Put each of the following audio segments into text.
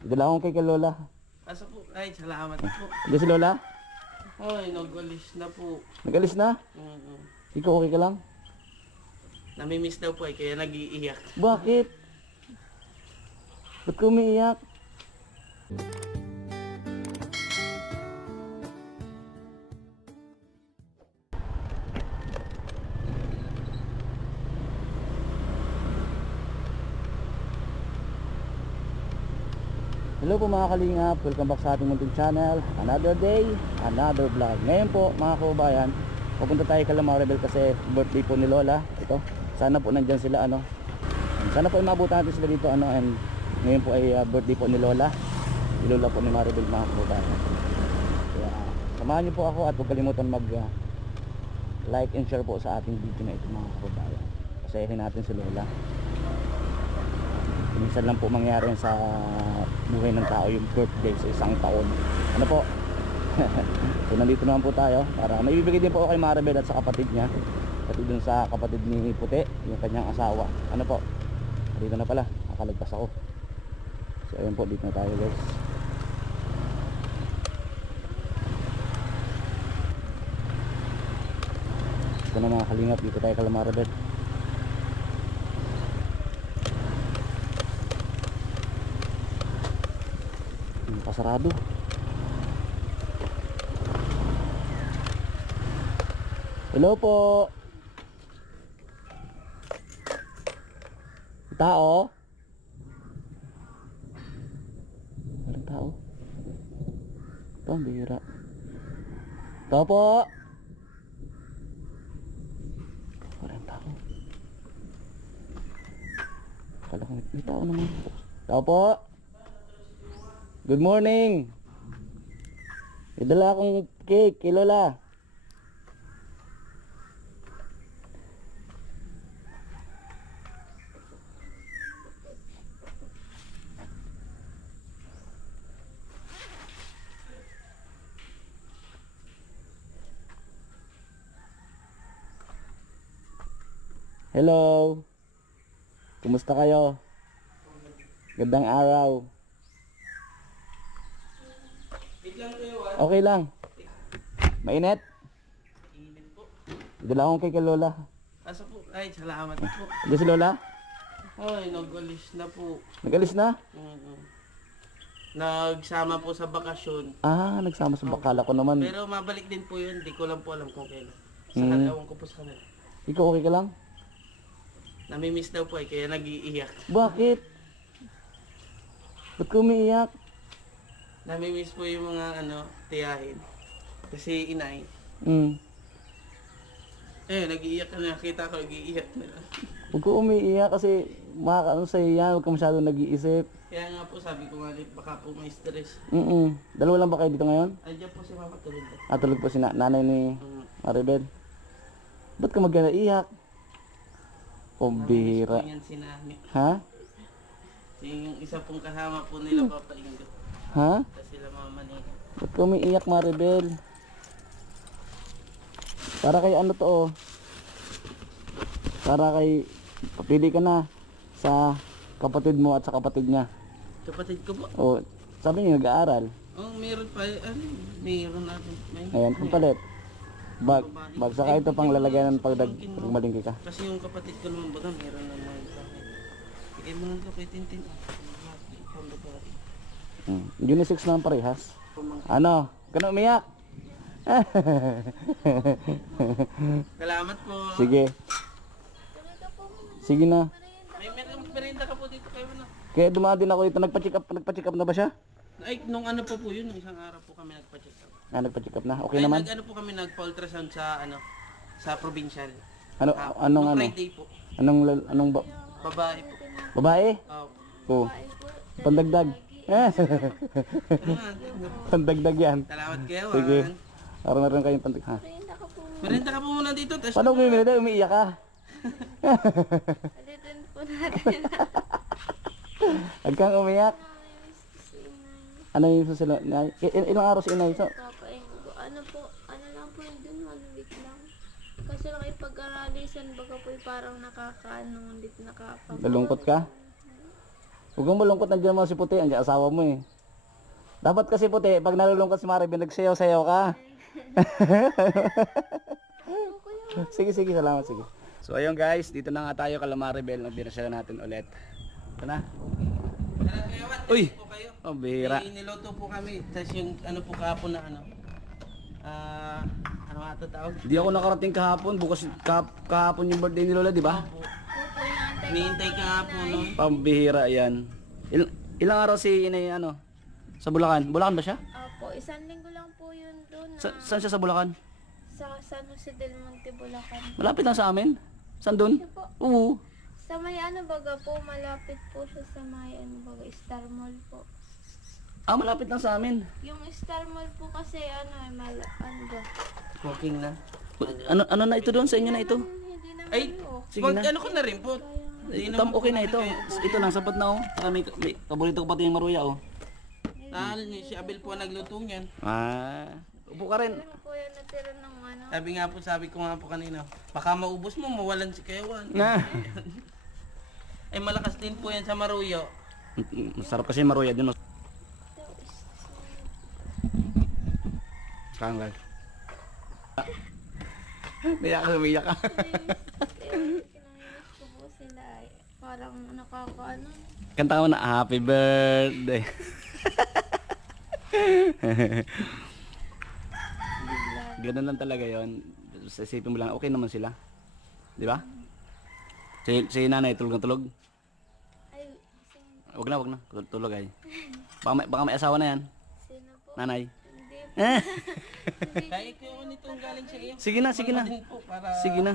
Dala akong kay Lola. Asa po? Ay, salamat po. Diyan si Lola? Ay, nag-alis na po. Nag-alis na? Ikaw okay ka lang? Namimiss daw po kaya nag-iiyak. Bakit? Ba't ka umiiyak? Hello po mga kalingap, welcome back sa ating munting channel. Another day, another vlog. Ngayon po mga kababayan, pupunta tayo kay Maribel kasi birthday po ni Lola. Ito, sana po nandyan sila sana po mabutan natin sila dito and ngayon po ay birthday po ni Lola. Si Lola po ni Maribel mga kababayan. Kaya samahan niyo po ako at huwag kalimutan mag like and share po sa ating video na ito mga kababayan. Pasayahin natin si Lola. Minsan lang po mangyari sa buhay ng tao yung birthday sa isang taon. Ano po? So nandito naman po tayo para may bibigay din po ako kay Maribel at sa kapatid niya. Pati dun sa kapatid ni Puti, yung kanyang asawa. Ano po? Dito na pala, nakalagpas ako. So ayun po, dito na tayo guys. Ito na mga kalingap, dito tayo kay Maribel. Pasarado. Hello po. Tao? Walang tao. Ito ang bihira. Tao po. Walang tao. Kala ko may tao naman. Tao po. Good morning. Idala akong cake kay Lola. Hello. Kumusta kayo? Gandang araw. Okay lang. Mainit? Init po. Dala akong kay Lola. Asa po? Ay, salamat po. Diyan si Lola? Ay, nag-alis na po. Nag-alis na? Nagsama po sa bakasyon. Nagsama sa bakala ko naman. Pero mabalik din po yun. Di ko lang po alam kung kailan. Sa kalawang ko po sa kanila. Ikaw okay ka lang? Namimiss daw po kaya nag-iiyak. Bakit? Ba't ka umiiyak? Namimiss po yung mga tiyahin. Kasi inay. Nag-iiyak na. Nakita ko nag-iiyak nila. Huwag ka umiiyak kasi makakaano sa'yo yan. Huwag ka masyadong nag-iisip. Kaya nga po sabi ko nga baka po may stress. Dalawa lang ba kayo dito ngayon? Andiyan po si mama tulog na. Tulog po si nanay ni Maribel. Ba't ka mag-iiyak? Bihira. Namimiss po yan si Nani. Ha? Yung isa pong kasama po nila papaingo. Ha? Kasi sila mama ni. Ba't ka umiiyak Maribel? Para kay ano to oh. Para kay papili ka na sa kapatid mo at sa kapatid niya. Kapatid ko po. Oh, sabi niya nag-aaral. Oh, meron pa. Meron natin. Ayan, pampalit. Bag saka ito pang lalagyan ng pag malingki ka. Kasi yung kapatid ko naman baga meron naman sa akin. Bigay mo lang ito kay Tintin. Unisex naman parehas. Ano? Ka na umiyak? Salamat po. Sige. Sige na. May merienda ka po dito kayo na. Kaya dumaan din ako dito. Nagpa-check up na ba siya? Ay, nung ano po po yun, nung isang araw po kami nagpa-check up. Nagpa-check up na. Okay Ay, naman. po kami nagpa-ultrasound sa sa provincial. Anong Friday po. Anong Babae po. babae? Oh. Oh. Pandagdag. Pandagdag yan. Salamat kayo. Sige. Araw na rin kayong pandag. Ha? Merienda ka po muna dito. Paano kung umiiyak ka? Ulitin po natin. Huwag kang umiyak. Ano yung susunod? Ilang araw si inay? Papaingo. Ano lang po yun dun, 1 week lang. Kasi nakipag-aralisan, baga po parang nakakaano, hindi nakapag. Nalungkot ka? Huwag kang malungkot, nandiyan mo si Puti, andiyan asawa mo eh. Dapat kasi Puti, pag nalulungkot si Maribel, nagsayaw-sayaw ka. Sige, sige, salamat, sige. So ayun guys, dito na nga tayo kala Maribel, nagdinasya natin ulit. Ito na. Tara, Kuya Wan, Uy! po kayo. Oh, bihira. May niloto po kami. Tapos yung ano po kahapon na ano. Ano nga ito tawag? Hindi ako nakarating kahapon, bukas kahapon yung birthday ni Lola, di ba? Opo. Opo, inaantay Hinihintay ka nga po nun. Pambihira yan. Ilang araw si Inay ano? Sa Bulacan? Bulacan ba siya? Opo, isang linggo lang po yun doon na Saan siya sa Bulacan? sa San Jose del Monte, Bulacan. Malapit lang sa amin. Saan dun? Siya po. Oo. Sa may ano baga po, malapit po siya sa may ano baga, Star Mall po. Ah, malapit lang sa amin. Yung Star Mall po kasi ano ay ano ba? Walking na. Ano na ito doon? Sa inyo na ito? Hindi naman Ay, po. Sige wag na. ano ko na rin po. Hindi naman Okay na po ito. Ito lang, sapat na oh. Saka may paborito ko pati yung maruya oh. Si Abel po ang nagluto niyan. Ah, upo ka rin. Ano po yan natira ng ano? Sabi ko nga po kanina, baka maubos mo, mawalan si Kuya Wan. Na. Ay malakas din po yan sa maruyo. Masarap kasi yung maruya dun. Kanggal. Umiyak ka, umiyak ka. Kinanginis ko po sila ay parang nakakaano. Kanta mo na, happy birthday. Ganun lang talaga yon. Isipin mo lang, okay naman sila. Di ba? Si nanay, tulog na tulog. Ay, Wag na. Tulog ay. Baka may asawa na yan. sino po? Nanay. Hindi po. Kaya ikaw nitong galing sa iyo. Sige na, sige na. Din po para Sige na.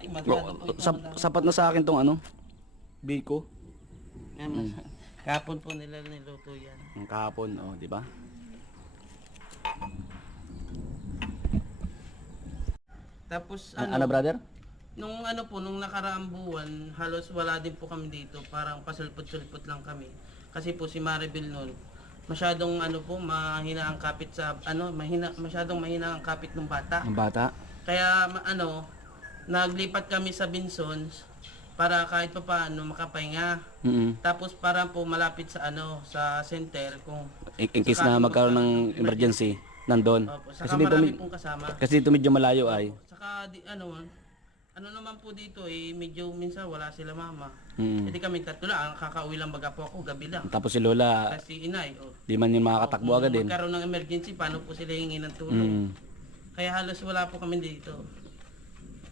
ay masyado po Sapat na sa akin tong ano. Biko. Kahapon po nila niluto yan. Ang kahapon, oh, di ba? Tapos Ano brother? nung ano po, nung nakaraang buwan, halos wala din po kami dito. Parang pasulpot-sulpot lang kami. Kasi po si Maribel noon, masyadong ano po, mahina ang kapit sa, masyadong mahina ang kapit ng bata. Ang bata. Kaya naglipat kami sa Binsons para kahit pa paano makapahinga. Tapos parang po malapit sa sa center kung In case na magkaroon ng emergency, nandun. Opo, saka marami pong kasama. Kasi dito medyo malayo ay. Saka ano naman po dito medyo minsan wala sila mama. Mm. Hindi kami tatlo lang, kakauwi lang baga po ako gabi lang. Tapos si Lola, Kasi inay, di man yun makakatakbo agad din. magkaroon ng emergency, paano po sila hingi ng tulong? Mm. Kaya halos wala po kami dito.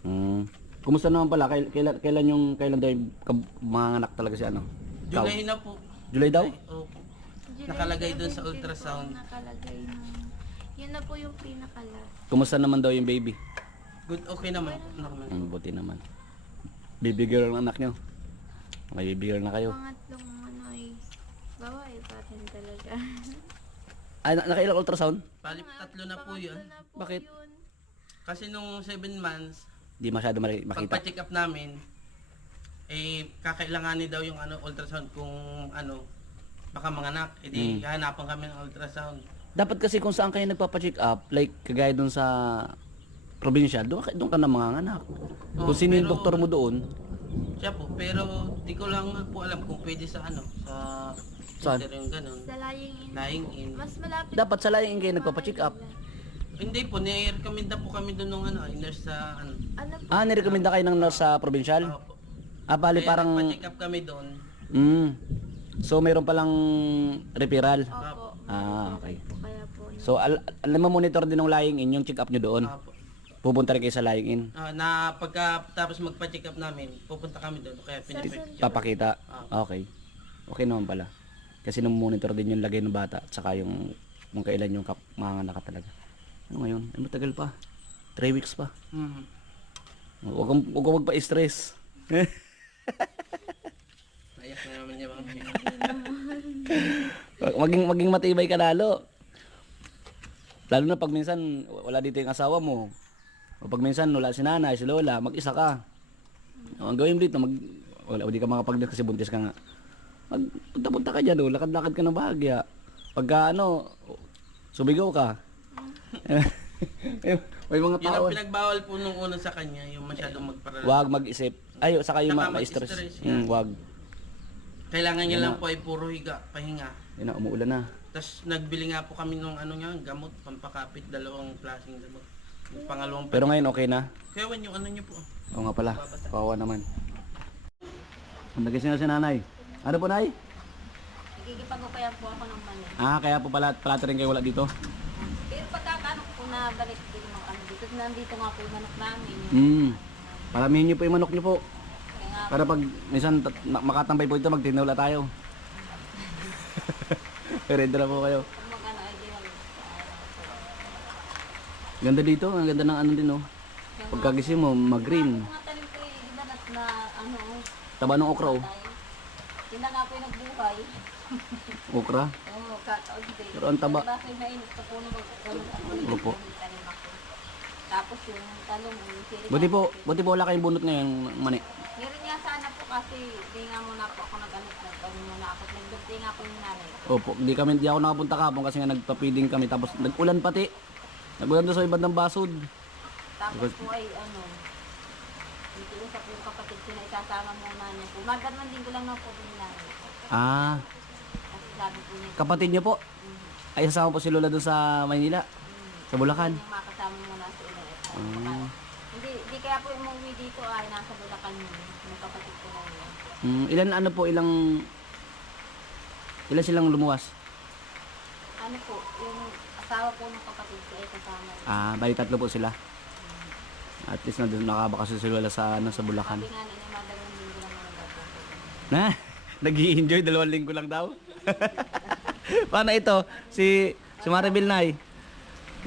Mm. Kumusta naman pala? Kailan daw yung mga anak talaga si ano? Ikaw? July na po. July daw? Ay, opo. Nakalagay doon sa ultrasound. Nakalagay na. Yun na po yung pinaka-last. Kumusta naman daw yung baby? Good, okay naman. Normal. Buti naman. Baby girl ang anak nyo. May baby girl na kayo. Pangatlong ay babae pa rin talaga. Ay, nakailang ultrasound? Bali, tatlo na po yun. Pangatlo na po Bakit? yun. Kasi nung 7 months, Di masyado makita. pagpa-check up namin, kakailanganin daw yung ultrasound kung baka manganak. Edi hahanapan kami ng ultrasound. Dapat kasi kung saan kayo nagpapacheck up, like kagaya dun sa probinsya, doon ka na manganganak. Kung sino yung pero- doktor mo doon, Siya po, pero di ko lang po alam kung pwede sa sa Saan? center yung ganun. Sa lying in. Lying in. Mas malapit. dapat sa laing kayo nagpapacheck up. Hindi po, ni-recommenda po kami doon ng nurse sa Ano po? Nirekomenda kayo ng nurse sa provincial? Opo. Bali Kaya parang... nagpa-check up kami doon. So, mayroon palang referral. Opo. Okay. Kaya po yun. So, monitor din ng lying in yung check up nyo doon. Opo. Pupunta rin kayo sa lying in. Na tapos magpa-check up namin, pupunta kami doon. Kaya pinipicture. Papakita. Okay. Okay naman pala. Kasi monitor din yung lagay ng bata at saka yung kung kailan yung manganak ka talaga. Ano ngayon? Ay, matagal pa. 3 weeks pa. Mhm. Huwag kang magpa-stress. Ayak na naman niya mga maging matibay ka lalo. Lalo na pag minsan wala dito yung asawa mo. O pag minsan wala si nanay, si lola, mag-isa ka. Ang gawin mo dito, wala, di ka makapagdas kasi buntis ka nga. Punta-punta ka dyan, lakad-lakad ka ng bahagya. Pagka subigaw ka. May mga Yun tao. ang pinagbawal po nung una sa kanya, yung masyadong magparala. Wag mag-isip. Ay, saka yung Saka ma-stress. mag-stress, yan. Wag. Kailangan niya Yan lang na. po ay puro higa, pahinga. Yan na, umuulan na. Tapos nagbili nga po kami ng ano nga, gamot, pampakapit, dalawang klaseng gamot. Yung pangalawang Pero ngayon okay na. Kaya yung ano niyo po. Oo nga pala, kawawa naman. Nagising na si nanay. Ano po, nay? Nagkikipag-upayan po ako ng mani. Ah, kaya po pala rin kayo wala dito. Pero pagkakaano ko na balik din mga kami dito. Nandito nga po yung manok namin. Paramihin niyo po yung manok niyo po. Kaya nga Para pag minsan makatambay po ito, magtinula tayo. Ready na po kayo. kung mag-ano ay di mag Ganda dito, ang ganda ng ano din oh. Pagkagising mo, mag-green. mga talim ko yung iba na ano, Taba ng okra oh. tayo. Yun na nga po yung nagbuhay. Okra. Oo, kataon din. Pero ang taba. Bakit mainit pa po nung Opo. tanim ako. Tapos yung talong, yung sili. Buti po wala kayong bunot ngayon, mani. Meron nga sana po kasi di nga muna po ako nag-ano, nagtanong muna ako. Nagbirthday nga po yung nanay. Opo, di ako nakapunta kahapon kasi nga nagpa-feeding kami tapos nag-ulan pati. Nag-ulan doon sa ibang ng basod. Tapos po ay ano, nag-uusap yung kapatid ko na isasama muna niya po. Magandang din ko lang na po din nanay. Ah, Kasi sabi po niya, kapatid niyo po. Ay sasama po si Lola doon sa Maynila. Sa Bulacan. yung makasama muna sa ina. Ah. Hindi kaya po umuwi dito ay nasa Bulacan yun. Yung kapatid ko na yun. Ilan silang lumuwas? Ano po, yung asawa po ng kapatid ko ay kasama rin. Ah, bali tatlo po sila. At least na doon nakabakaso si Lola sa Bulacan. Sabi nga na yung mga dalawang linggo lang naman daw po. Na, nag-i-enjoy 2 linggo lang daw. Paano ito? Si Maribel Nay.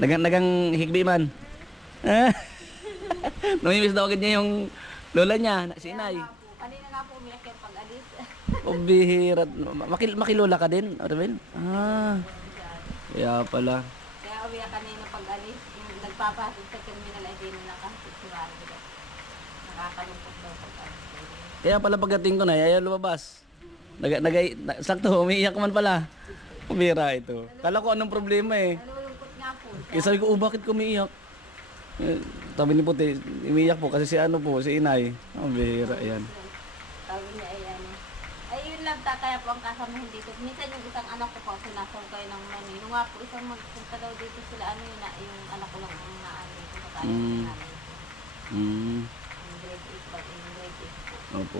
Nagang higbi man. Namimiss daw agad niya yung lola niya, si Inay. Nga po, kanina nga po umiyak yung pag-alis. Pabihira. Makilola ka din, Maribel? Ah, kaya pala. Kaya umiyak kanina pag-alis. Yung nagpapasok sa terminal ay din na kasi si Maribel. Nakakalungkot daw pag-alis. Kaya pala pagdating ko na, ayaw lumabas. Sakto, umiiyak man pala. Pabihira ito. Kala ko anong problema eh. Nalulungkot nga po. Kaya sabi ko, bakit ko umiiyak? Sabi ni Puti, umiiyak po kasi si si Inay. Ang bihira, yan. Sabi niya ay ano. Ay yun lang tataya po ang kasamahin dito. Minsan yung isang anak ko po, sinasal kayo ng mani. Nung nga po isang magpunta daw dito sila, ano yun na, yung anak ko lang ang naan dito. Matalo Mm. yung nanay ko. Hmm, Yung grade 8 ba? Yung grade 8 po. opo.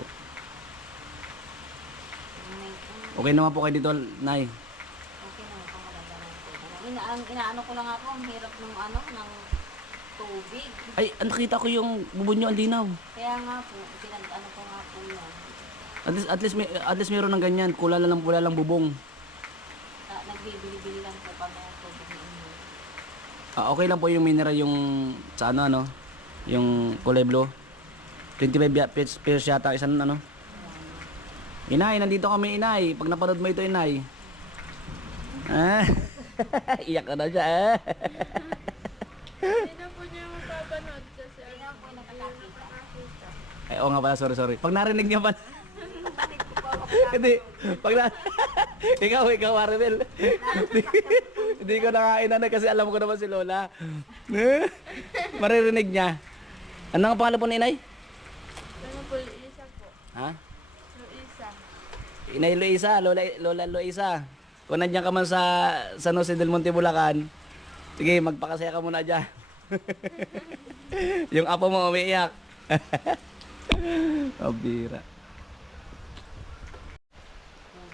Yung Okay naman po kayo dito, Nay. okay naman po maganda lang po. Ang inaano ko lang ako, ang hirap ng ano, ng tubig. Ay, nakita ko yung bubon nyo, ang linaw. Kaya nga po, pinag-ano ko nga po yan. At least meron ng ganyan. Wala lang bubong. Nagbibili-bili lang po kami ng tubig ni inyo. Okay lang po yung mineral yung sa ano, yung kulay blue. 25 pesos yata isang ano. Inay, nandito kami, Inay. Pag napanood mo ito, Inay. Ah, iyak na siya. Hindi na po niya mapapanood kasi Hindi na po nakakakita. Ay, oo nga pala, sorry. Pag narinig niya pa. Kapatid ko po ako. Hindi, pag na... ikaw, Maribel. Hindi ko nakainan kasi alam ko naman si Lola. Maririnig niya. Ano ang pangalan po ni Inay? ano po, Luisa po. Ha? Luisa. Inay Luisa, Lola Luisa. Kung nandiyan ka man sa San Jose del Monte, Bulacan, sige, magpakasaya ka muna dyan. Yung apo mo umiiyak. Pabira.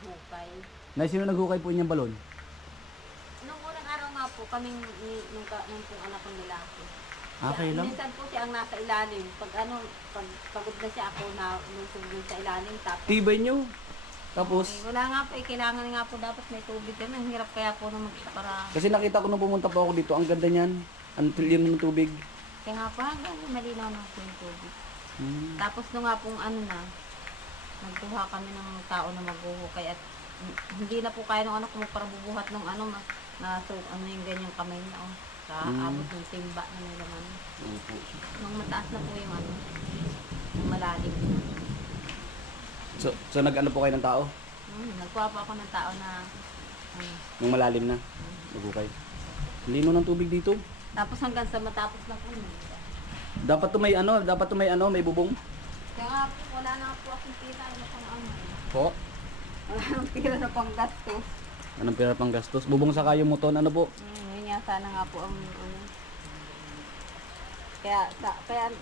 Hukay. Nay, sino naghukay po niyang balon? Nung unang araw nga po, kaming nung pong anak kong lalaki. Okay lang. Minsan po siya ang nasa ilalim. Pag pagod na siya ako na lusog dun sa ilalim. Tapos, Tibay niyo. Tapos, wala nga po, kailangan nga po dapat may tubig kami. Ang hirap kaya po nung para. kasi nakita ko nung pumunta po ako dito, ang ganda niyan. Ang tilim ng tubig. Kaya nga po, hanggang malinaw na po yung tubig. Hmm. Tapos nung nga pong ano na, nagkuha kami ng tao na maghuhukay at hindi na po kaya nung anak ko para bubuhat ng ano, ano yung ganyang kamay niya. Oh, sa abot ng timba na may laman. Opo. Nung mataas na po yung ano, yung malalim. So nag-ano po kayo ng tao? Nagkuha po ako ng tao na ano. Nung malalim na. Naghukay. Lino ng tubig dito. Tapos hanggang sa matapos na po. Dapat to may bubong. Kaya nga po, wala na po akong kita. Ano pang ano. Po? Walang pira na pang gastos. Anong pera pang gastos? Bubong sa kayo mo ton, ano po? Yun nga sana nga po ang ano. Kaya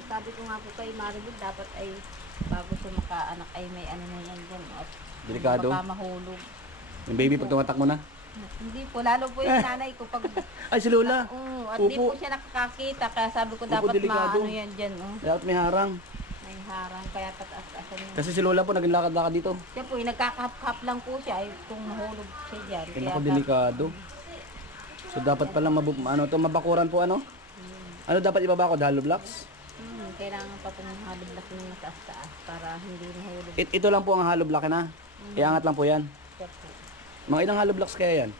sabi ko nga po kay Maribel, dapat ay bago siya makaanak ay may ano na yan dyan. At Delikado. baka mahulog. Yung baby pag tumatak mo na. Hindi po, lalo po yung nanay ko pag... Ay, si Lola. Oo, at di Upo. po siya nakakakita. Kaya sabi ko Upo, dapat delikado. maano yan dyan. Oh. Dapat may harang. May harang, kaya pataas-asan yun. Kasi si Lola po naging lakad-lakad dito. Siya po, nagkakahap-hap lang po siya. Ay, kung mahulog siya dyan. Kaya ako delikado. So dapat pala mabakuran po ano? Ano dapat ibaba ko? Hollow blocks? Kailangan pa pong haliblas ng mataas-taas para hindi mahulog Ito lang po ang hollow block na. Iangat lang po yan. siya po. Mga ilang hollow blocks kaya yan?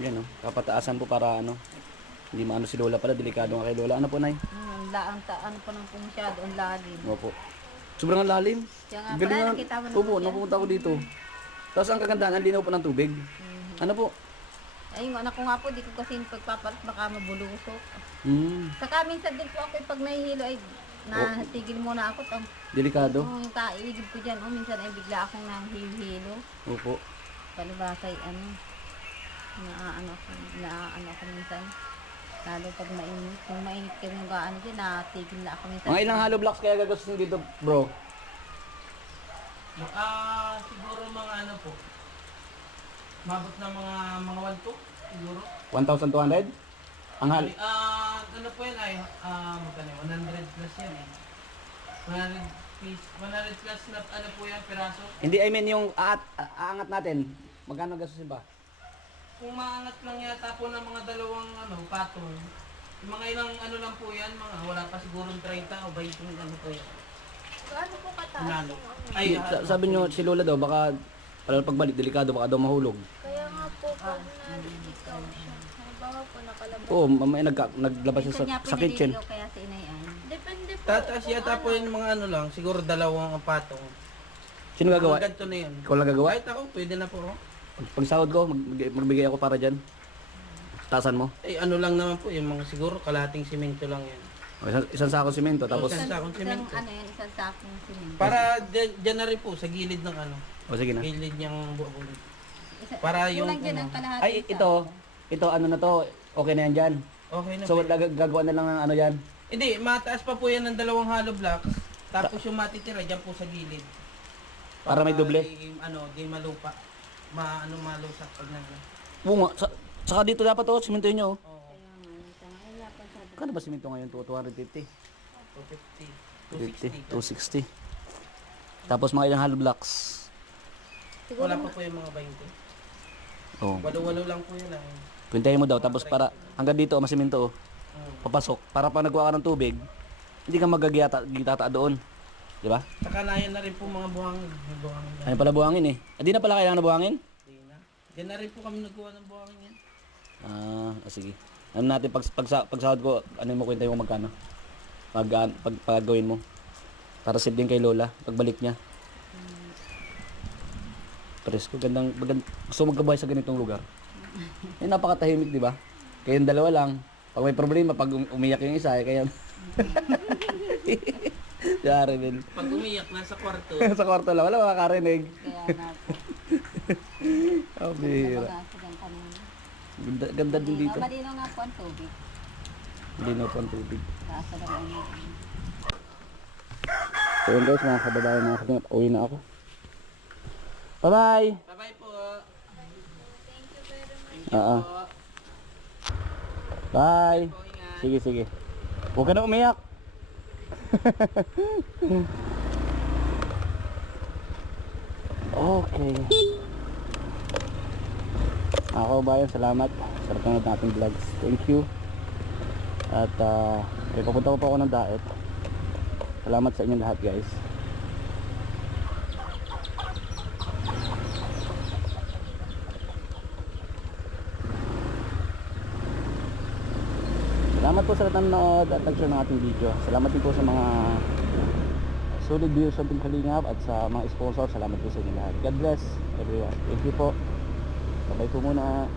Yan o. Kapataasan po para ano. Hindi maano si Lola pala. Delikado nga kay Lola. Ano po, Nay? Ano pa nang po masyado, ang lalim. Opo. Sobrang lalim. Kaya nga Galing pala, na. nakita mo na Opo, po yan. napupunta ako dito. Tapos ang kagandahan, ang linaw po ng tubig. Ano po? Ayun, anak ko nga po, di ko kasi pagpapalit baka mabulusok. Saka minsan din po ako pag nahihilo ay natigil muna ako. Delikado. Yung kaigib ko dyan, minsan ay bigla akong nahihilo. Opo. Palibasay naaano ako minsan. Lalo pag mainit. Kung mainit kami yung gaano dyan, natigil na ako minsan. Mga ilang hollow blocks kaya gagastusin dito, bro? Siguro mga ano po. Mabot na mga 1 to siguro. 1,200? Ang hal... Ano po yan ay magkano 100 plus yan eh. 100 plus na ano po yan piraso. Hindi, I mean yung aangat natin. Magkano gastusin ba? Kung maangat lang yata po ng mga dalawang patong. Yung mga ilang ano lang po yan, mga wala pa siguro 30 o 20 ano po yan. Gaano po kataas Nalo. yung ano? Ay, Sabi nyo, si Lola daw, baka pagbalik, delikado, baka daw mahulog. Kaya nga po, pag naliligaw siya, halimbawa po nakalabas. Oo, mamaya naglabas siya Minsan niya sa kitchen. pinaliligaw kaya si inayan. Depende po. tataas kung yata po ano. yung mga ano lang, siguro dalawang patong. Sino gagawa? Ang ganito na yun. Ikaw lang gagawa? Kahit ako, pwede na po. Pag sahod ko, magbigay ako para dyan. Tasan mo. Eh ano lang naman po, yung mga siguro kalahating simento lang yan. O, isang sako simento, tapos... Isang sakong Isang, simento. ano yan, isang sakong simento. Para dyan na rin po, sa gilid ng ano. O, sige na. Gilid niyang buo-bulit. Para para yung kulang dyan ang ano. kalahating Ay, ito ano na to, okay na yan dyan. Okay na So, po. gagawa na lang ng ano yan. Hindi, mataas pa po yan ng 2 hollow blocks. Tapos yung matitira dyan po sa gilid. Para may doble? Di malupa. Malusak pag nag... Bunga, saka dito dapat to, simentohin nyo. Oo. Kano ba simento ngayon? 250? 250. 260. Tapos mga ilang hollow blocks. Wala pa po yung mga 20. Oh. Walo-walo lang po yun. Pintayin mo daw, tapos para hanggang dito, masimento, oh. Papasok. Para pa nagkuha ka ng tubig, hindi ka magagitata doon. Di ba? Saka na yan na rin po mga buhangin. May buhangin yan. Ano pala buhangin eh. Hindi na pala kailangan na buhangin? Di na. Diyan na rin po kami nagkuha ng buhangin yan. Sige. Ano natin, pagsahod ko, ano mo kwenta yung magkano? Pag gawin mo. Para save din kay Lola, pagbalik niya. Presko, gusto magkabuhay sa ganitong lugar. Eh, napakatahimik, di ba? Kayong dalawa lang. Pag may problema, pag umiyak yung isa, kaya... Sorry, Ben. Pag umiyak, nasa kwarto. Sa kwarto lang, wala makakarinig. Kaya na po. Oh, bihira. Nabagasagan kami. Ganda din dito. Malinaw nga po ang tubig. Hindi na po ang tubig. Nasa lang ang So yun guys, mga kababayan, mga kalingap, uwi na ako. Bye-bye! Bye-bye po. Oo. Bye! Po, ingat. Sige, sige. Huwag ka na umiyak! Okay. Ako bayan, salamat sa panonood ng ating vlogs. Thank you. At papunta ko pa ako ng daet. Salamat sa inyong lahat guys. Salamat po sa nanonood at nag-share ng ating video. Salamat din po sa mga solid viewers sa ating kalingap at sa mga sponsor. Salamat po sa inyo lahat. God bless everyone. Thank you po. Bye po muna.